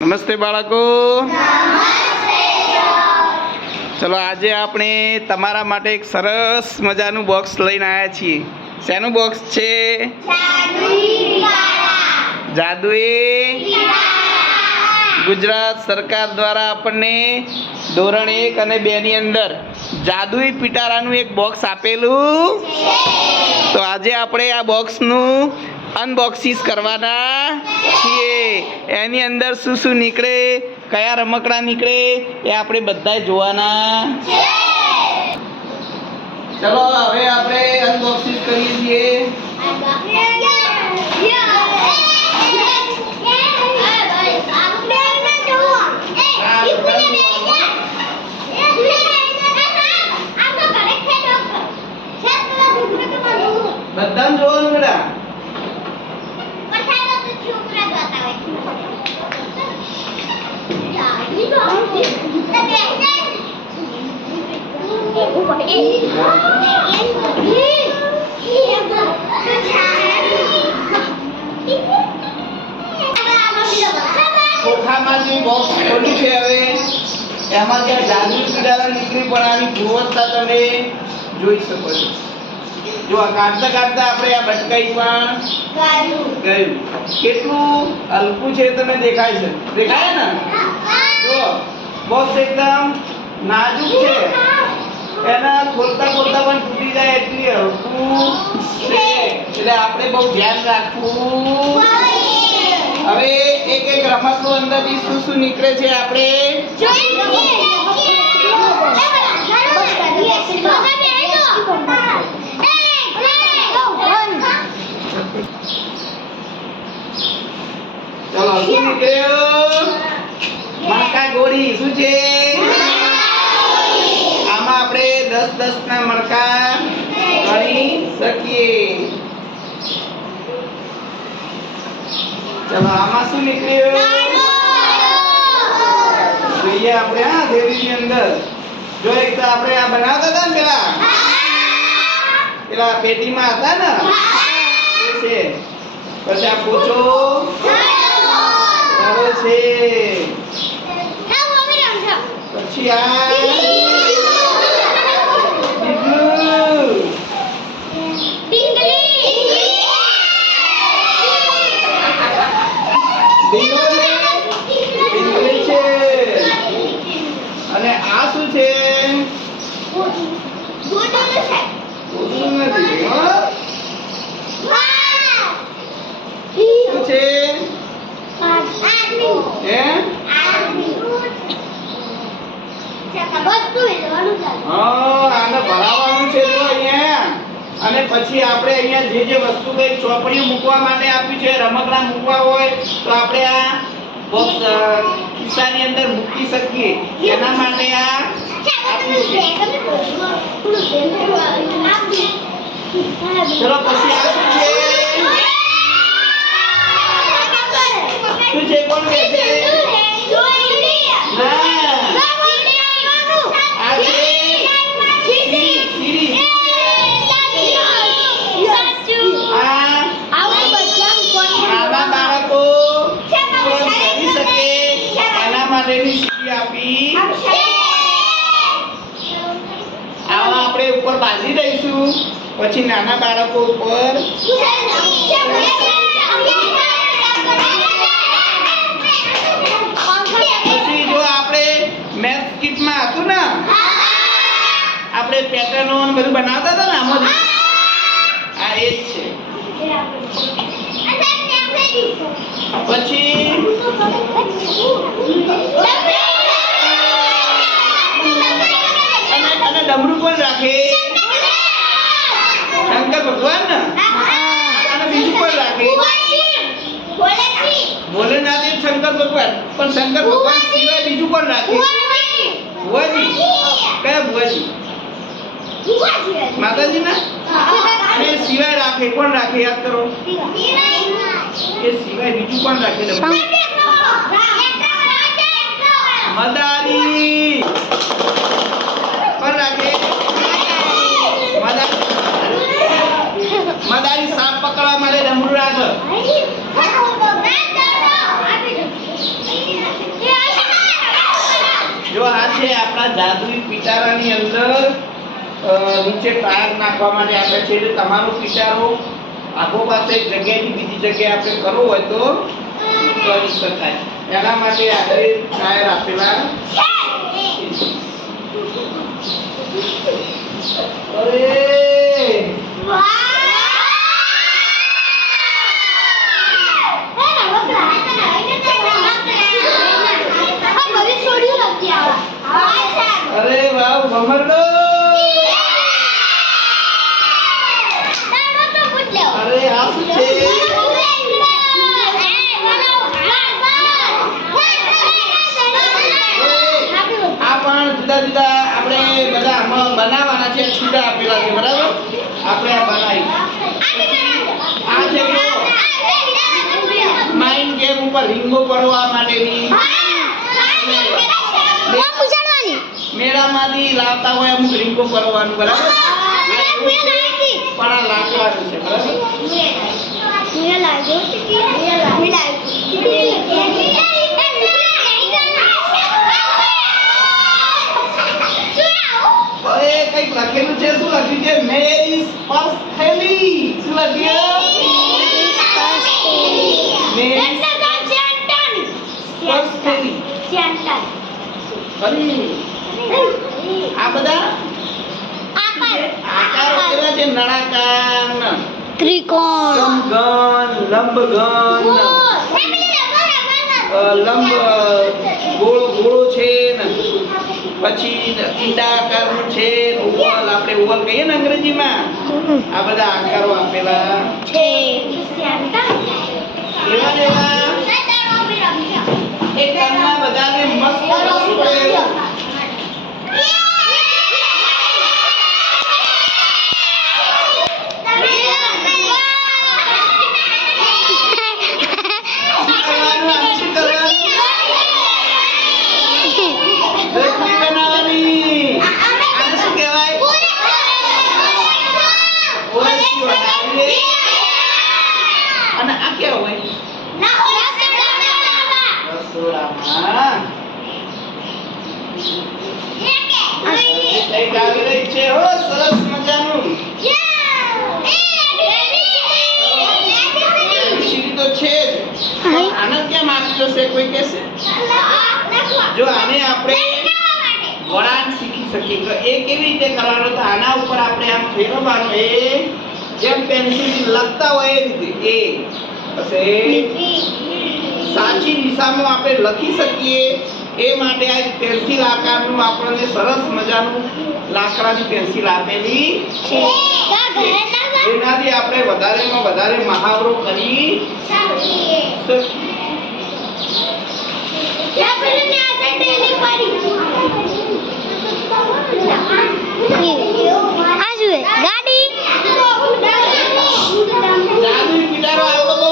નમસ્તે બાળકો. ચલો આજે આપણે તમારા માટે એક સરસ મજાનું બોક્સ લઈને આવ્યા છીએ. શેનું બોક્સ છે? જાદુઈ. ગુજરાત સરકાર દ્વારા આપણને ધોરણ 1 અને 2 ની અંદર જાદુઈ પિટારાનું એક બોક્સ આપેલું. તો આજે આપણે આ બોક્સનું અનબોક્સિંગ કરવાના છીએ. એની અંદર શું શું નીકળે, કયા રમકડા નીકળે એ આપણે બધા જોવાના. ચલો હવે આપણે અનબોક્સિંગ કરીએ છીએ. બધા જોવાનું બેટા. ખોખામાંથી બોક્સ ખોલ્યું છે. હવે એમાં ત્યાં જાદુઈ પિટારા નીકળી, પણ આની ગુણવત્તા તમે જોઈ શકો છો. જો આ કાઢતા કાઢતા આપણે આ બટકાઈ પણ ગયું. કેટલું હલકું છે તમે દેખાય છે? દેખાય ને? જો બોક્સ એકદમ નાજુક છે. એના ખોલતા ખોલતા પણ તૂટી જાય એટલી હલકું છે. એટલે આપણે બહુ ધ્યાન રાખવું. હવે એક એક રમકડું અંદરથી શું શું નીકળે છે આપણે ચલો. શું નીકળ્યું? મણકા ગોળી. શું છે આમાં? આપણે 10-10 ના મણકા ગણી શકીએ. ચલો આમાં શું નીકળ્યું જોઈએ આપણે. હા, થેલીની અંદર જો એક તો આપણે આ બનાવતા હતા ને પેલા પેટીમાં હતા ને એ છે. પછી આ પોચો આવે છે. પછી આ અને આ શું છે? શું છે? આને ભરાવાનું છે જો અહીંયા. અને પછી આપણે અહીંયા જે વસ્તુ કઈ ચોપડીઓ મૂકવા માટે આપ્યું છે, રમકડા મૂકવા હોય તો આપણે આ બોક્સ ખિસ્સાની અંદર મૂકી શકીએ. એના માટે આ આપ્યું છે. ચલો પછી આ શું છે? શું છે? કોણ કહે છે? આવા આપણે ઉપર બાંધી દઈશું. પછી નાના બાળકો ઉપર પછી જો આપણે મેથ કિટમાં હતું ને આપણે પેટર્નો બધું બનાવતા હતા ને આમાં આ એ જ છે. પછી અને ડમરું પણ રાખે શંકર ભગવાન ને. અને બીજું પણ રાખે ભોલેનાથ એ શંકર ભગવાન. પણ શંકર ભગવાન સિવાય બીજું પણ રાખે. ભુવાજી. કયા ભુવાજી? માતાજી ના. અને સિવાય રાખે. કોણ રાખે? યાદ કરો. એ સિવાય બીજું કોણ રાખે? મદારી. કોણ રાખે? મદારી સાપ પકડવા માટે ડમરું રાખે. આ જાદુઈ પિટારાની અંદર નીચે ટાયર નાખવા માટે આપે છે એટલે તમારો પિટારો આખો પાસે એક જગ્યાએથી બીજી જગ્યાએ આપણે કરવો હોય તો કરી શકાય. એના માટે આગળ ટાયર આપેલા અરે વાહ ભમરડો. અરે આ શું છે? આ પણ જુદા જુદા આપણે બધા આમાં બનાવવાના છે. છૂટા આપેલા છે બરાબર. આપણે આ બનાવી આ છે માઇન્ડ ગેમ ઉપર રીંગો પડવા માટેની મેળામાંથી લાવતા હોય અમુક રીંગો કરવાનું બરાબર. પણ આ લાકડાનું છે બરાબર. કઈક લખેલું છે. શું લખ્યું છે? મેરી સ્પર્શ થેલી. શું લખ્યું? મેરી સ્પર્શ થેલી. આ બધા આકારો કેવા છે? નળાકાર, ત્રિકોણ, સમઘન, લંબઘન, લંબ ગોળ ગોળો છે ને પછી ઈંડાકારનું છે. ઓવલ આપણે ઓવલ કહીએ ને અંગ્રેજીમાં. આ બધા આકારો આપેલા છે. એવા એવા એક કામના બધાને મસ્ત અને આ કેવું હોય? રસોડામાં એક આવી રહી છે. હો સરસ મજાનું સીડી તો છે જ. આને કેમ આપ્યો છે કોઈ કહેશે? જો આને આપણે વળાંક શીખી શકીએ તો એ કેવી રીતે કરવાનો? તો આના ઉપર આપણે આમ ફેરવવાનું. એ જેમ પેન્સિલ લખતા હોય એ રીતે એ પછી સાચી દિશામાં આપણે લખી શકીએ એ માટે આ પેન્સિલ આકારનું આપણને સરસ મજાનું લાકડાની પેન્સિલ આપેલી છે. એનાથી આપણે વધારેમાં વધારે મહાવરો કરી શકીએ. ગાડી જાદુઈ પિટારો આવ્યો તો બહુ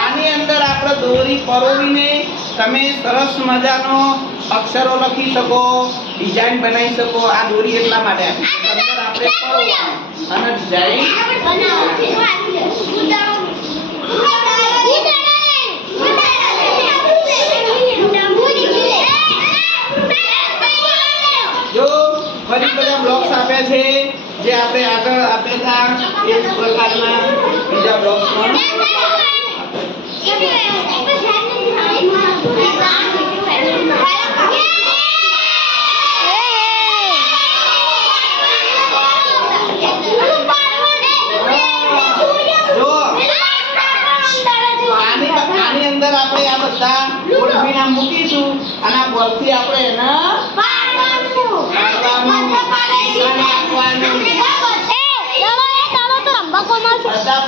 આની અંદર આપણે દોરી પરોવીને તમે સરસ મજાનો અક્ષરો લખી શકો, ડિઝાઇન બનાવી શકો. આ દોરી એટલા માટે આપી છે અંદર આપણે પરોવવાનું અને ડિઝાઇન જો ફરી બધા બ્લોક્સ આપ્યા છે જે આપણે આગળ આપ્યા હતા એ જ પ્રકારના બીજા બ્લોક્સ પણ આની અંદર આપણે આ બધા ગોઠવીને મૂકીશું અને આ બોલથી આપણે એને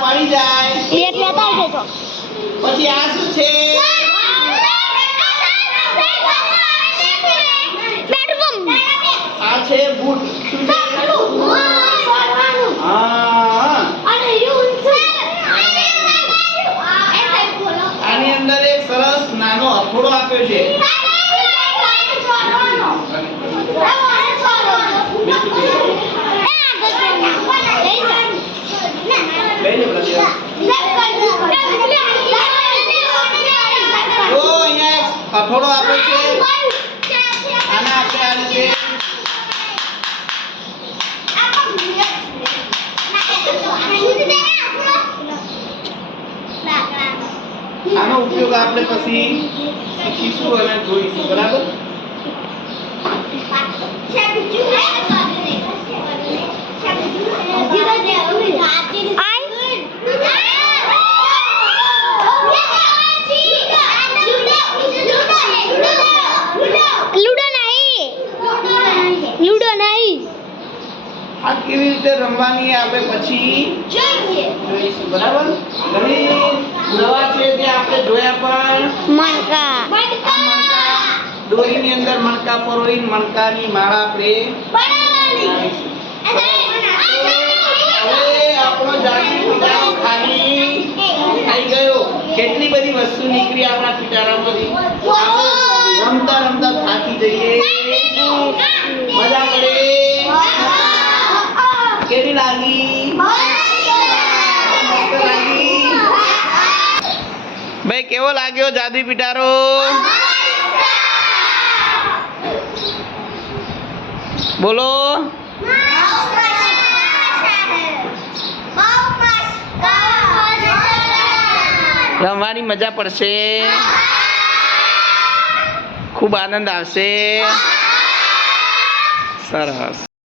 પડી જાય પછી આ શું છે? આ છે બૂટ. શું છે? હા આની અંદર એક સરસ નાનો હથોડો આપ્યો છે. આપણે પછી શીખીશું અને જોઈશું, બરાબર? આ કેવી રીતે રમવાની આપણે પછી જોઈશું, બરાબર? ઘણી નવા છે જે આપણે જોયા પણ આ મણકા દોરીની અંદર મણકા પરોવીને મણકાની માળા આપણે બનાવીશું. હવે આપણો જાદુઈ પીટારો ખાલી થઈ ગયો. કેટલી બધી વસ્તુ નીકળી આપણા પીટારામાંથી. રમતા રમતા થાકી જઈએ, મજા પડે. કેવી લાગી? મસ્ત લાગી. ભાઈ કેવો લાગ્યો જાદુઈ પીટારો? બોલો. રમવાની મજા પડશે, ખૂબ આનંદ આવશે. સરસ.